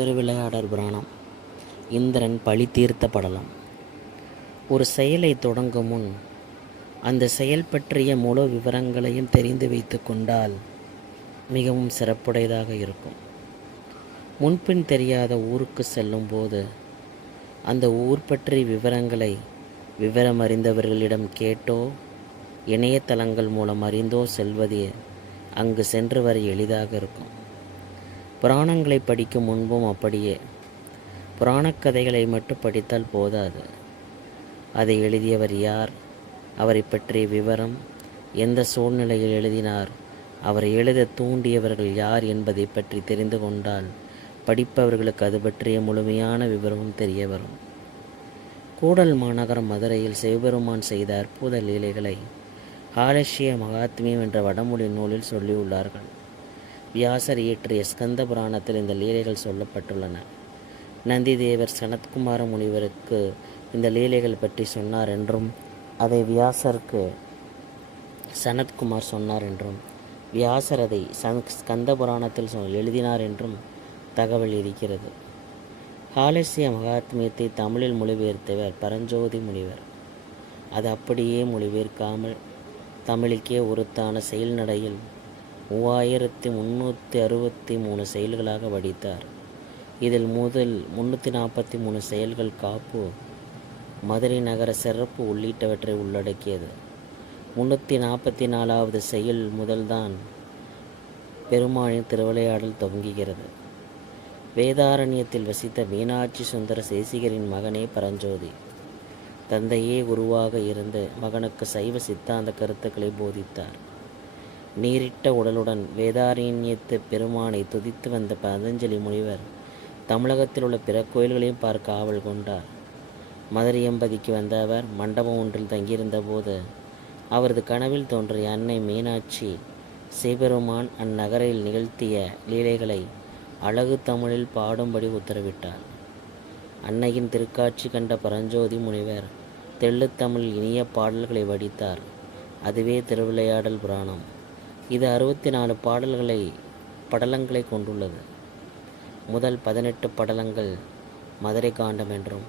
திருவிளையாடற் புராணம். இந்திரன் பழி தீர்த்த படலம். ஒரு செயலை தொடங்கும் முன் அந்த செயல் பற்றிய முழு விவரங்களையும் தெரிந்து வைத்து கொண்டால் மிகவும் சிறப்புடையதாக இருக்கும். முன்பின் தெரியாத ஊருக்கு செல்லும்போது அந்த ஊர் பற்றிய விவரங்களை விவரமறிந்தவர்களிடம் கேட்டோ இணையதளங்கள் மூலம் அறிந்தோ செல்வதே அங்கு சென்று வர எளிதாக இருக்கும். புராணங்களை படிக்கும் முன்பும் அப்படியே. புராணக் கதைகளை மட்டும் படித்தால் போதாது. அதை எழுதியவர் யார், அவரை பற்றிய விவரம், எந்த சூழ்நிலையில் எழுதினார், அவரை எழுத தூண்டியவர்கள் யார் என்பதை பற்றி தெரிந்து கொண்டால் படிப்பவர்களுக்கு அது பற்றிய முழுமையான விவரமும் தெரிய வரும். கூடல் மாநகரம் மதுரையில் சிவபெருமான் செய்த அற்புத லீலைகளை ஹாலஸ்ய மகாத்மியம் என்ற வடமொழி நூலில் சொல்லியுள்ளார்கள். வியாசர் இயற்றிய ஸ்கந்த புராணத்தில் இந்த லீலைகள் சொல்லப்பட்டுள்ளன. நந்திதேவர் சனத்குமார முனிவருக்கு இந்த லீலைகள் பற்றி சொன்னார் என்றும், அதை வியாசருக்கு சனத்குமார் சொன்னார் என்றும், வியாசர் அதை ஸ்கந்த புராணத்தில் எழுதினார் என்றும் தகவல் இருக்கிறது. ஹாலஸ்ய மகாத்மியத்தை தமிழில் மொழிபெயர்த்தவர் பரஞ்சோதி முனிவர். அது அப்படியே மொழிபெயர்க்காமல் தமிழுக்கே உருத்தான செயல்நடையில் 3363 செயல்களாக வடித்தார். இதில் முதல் 343 செயல்கள் காப்பு, மதுரை நகர சிறப்பு உள்ளிட்டவற்றை உள்ளடக்கியது. 344வது செயல் முதல்தான் பெருமானின் திருவிளையாடல் துவங்குகிறது. வேதாரண்யத்தில் வசித்த மீனாட்சி சுந்தர தேசிகரின் மகனே பரஞ்சோதி. தந்தையே குருவாக இருந்து மகனுக்கு சைவ சித்தாந்த கருத்துக்களை போதித்தார். நீரிட்ட உடலுடன் வேதாரண்யத்து பெருமானை துதித்து வந்த பதஞ்சலி முனிவர் தமிழகத்தில் உள்ள பிற கோயில்களையும் பார்க்க ஆவல் கொண்டார். மதுரை எம்பதிக்கு வந்த அவர் மண்டபம் ஒன்றில் தங்கியிருந்த போது அவரது கனவில் தோன்றிய அன்னை மீனாட்சி சிவபெருமான் அந்நகரில் நிகழ்த்திய லீலைகளை அழகு தமிழில் பாடும்படி உத்தரவிட்டார். அன்னையின் திருக்காட்சி கண்ட பரஞ்சோதி முனிவர் தெள்ளுத்தமிழ் இனிய பாடல்களை வடித்தார். அதுவே திருவிளையாடல் புராணம். இது 64 படலங்களை கொண்டுள்ளது. முதல் 18 படலங்கள் மதுரை காண்டம் என்றும்,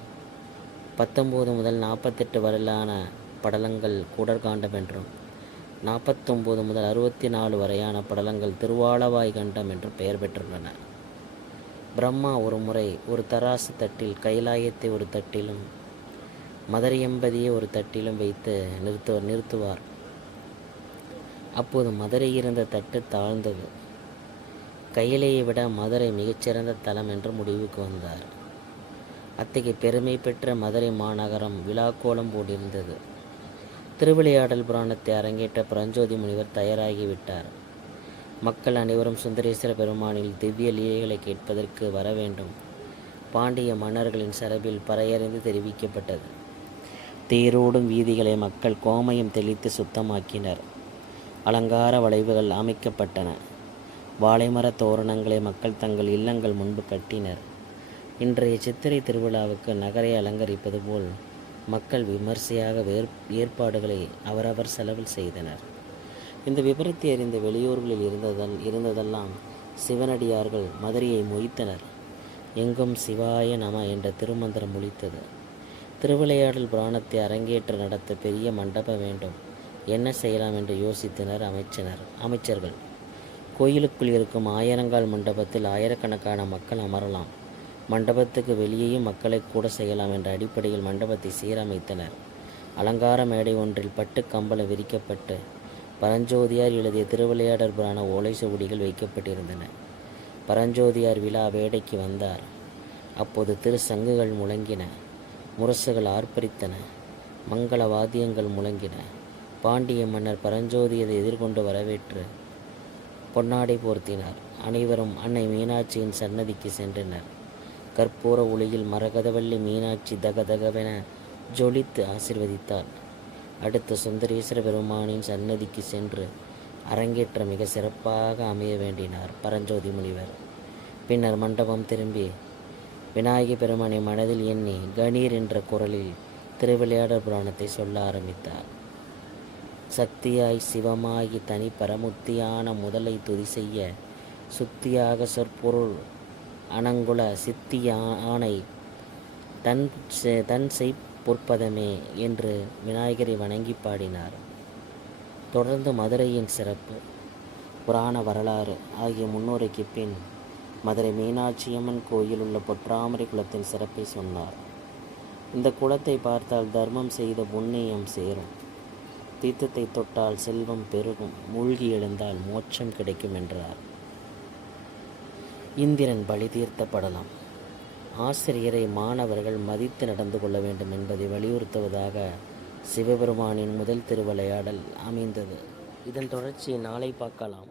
19 முதல் 48 வரையிலான படலங்கள் கூடற்காண்டம் என்றும், 49 முதல் 64 வரையான படலங்கள் திருவாலவாய் கண்டம் என்றும் பெயர் பெற்றுள்ளன. பிரம்மா ஒரு முறை ஒரு தராசு தட்டில் கைலாயத்தை ஒரு தட்டிலும் மதுரை எம்பதியை ஒரு தட்டிலும் வைத்து நிறுத்துவார். அப்போது மதுரை இருந்த தட்டு தாழ்ந்தது. கையிலேயே விட மதுரை மிகச்சிறந்த தலம் என்று முடிவுக்கு வந்தார். அத்தகைய பெருமை பெற்ற மதுரை மாநகரம் விழாக்கோலம் போட்டிருந்தது. திருவிளையாடல் புராணத்தை அரங்கேற்ற பரஞ்சோதி முனிவர் தயாராகிவிட்டார். மக்கள் அனைவரும் சுந்தரேஸ்வர பெருமானில் திவ்ய லீலைகளை கேட்பதற்கு வர வேண்டும். பாண்டிய மன்னர்களின் சார்பில் பறையறிந்து தெரிவிக்கப்பட்டது. தேரோடும் வீதிகளை மக்கள் கோமயம் தெளித்து சுத்தமாக்கினர். அலங்கார வளைவுகள் அமைக்கப்பட்டன. வாழைமர தோரணங்களை மக்கள் தங்கள் இல்லங்கள் முன்பு கட்டினர். இன்றைய சித்திரை திருவிழாவுக்கு நகரை அலங்கரிப்பது போல் மக்கள் விமர்சையாக ஏற்பாடுகளை அவரவர் செலவில் செய்தனர். இந்த விபரத்தை அறிந்த வெளியூர்களில் இருந்ததெல்லாம் சிவனடியார்கள் மதுரையை மொய்த்தனர். எங்கும் சிவாய நம என்ற திருமந்திரம் ஒலித்தது. திருவிளையாடல் புராணத்தை அரங்கேற்ற நடத்த பெரிய மண்டபம் வேண்டும். என்ன செய்யலாம் என்று யோசித்தனர் அமைச்சர்கள். கோயிலுக்குள் இருக்கும் ஆயிரங்கால் மண்டபத்தில் ஆயிரக்கணக்கான மக்கள் அமரலாம். மண்டபத்துக்கு வெளியேயும் மக்களை கூட செய்யலாம் என்ற அடிப்படையில் மண்டபத்தை சீரமைத்தனர். அலங்கார மேடை ஒன்றில் பட்டு கம்பளம் விரிக்கப்பட்டு பரஞ்சோதியார் எழுதிய திருவிளையாடற் புராண ஓலை சுவடிகள் வைக்கப்பட்டிருந்தன. பரஞ்சோதியார் விழா வேடைக்கு வந்தார். அப்போது திரு சங்குகள் முழங்கின, முரசுகள் ஆர்ப்பரித்தன, மங்கள வாத்தியங்கள் முழங்கின. பாண்டிய மன்னர் பரஞ்சோதியை எதிர்கொண்டு வரவேற்று பொன்னாடை போர்த்தினார். அனைவரும் அன்னை மீனாட்சியின் சன்னதிக்கு சென்றனர். கற்பூர ஒளியில் மரகதவல்லி மீனாட்சி தகதகவென ஜொலித்து ஆசிர்வதித்தார். அடுத்து சுந்தரேஸ்வர பெருமானின் சன்னதிக்கு சென்று அரங்கேற்ற மிக சிறப்பாக அமைய வேண்டினார் பரஞ்சோதி முனிவர். பின்னர் மண்டபம் திரும்பி விநாயக பெருமானை மனதில் எண்ணி கணீர் என்ற குரலில் திருவிளையாடற் புராணத்தை சொல்ல ஆரம்பித்தார். சக்தியாய் சிவமாகி தனி பரமுத்தியான முதலை துதி செய்ய சுத்தியாக சொற்பொருள் அனங்குல சித்தி ஆணை தன் செய் பொற்பதமே என்று விநாயகரை வணங்கி பாடினார். தொடர்ந்து மதுரையின் சிறப்பு, புராண வரலாறு ஆகிய முன்னுரைக்கு பின் மதுரை மீனாட்சியம்மன் கோயில் உள்ள பொற்றாமரை குளத்தின் சிறப்பை சொன்னார். இந்த குளத்தை பார்த்தால் தர்மம் செய்த புண்ணியம் சேரும், தீர்த்தத்தை தொட்டால் செல்வம் பெருகும், மூழ்கி எழுந்தால் மோட்சம் கிடைக்கும் என்றார். இந்திரன் பலி தீர்த்தப்படலாம். ஆசிரியரை மாணவர்கள் மதித்து நடந்து கொள்ள வேண்டும் என்பதை வலியுறுத்துவதாக சிவபெருமானின் முதல் திருவிளையாடல் அமைந்தது. இதன் தொடர்ச்சியை நாளை பார்க்கலாம்.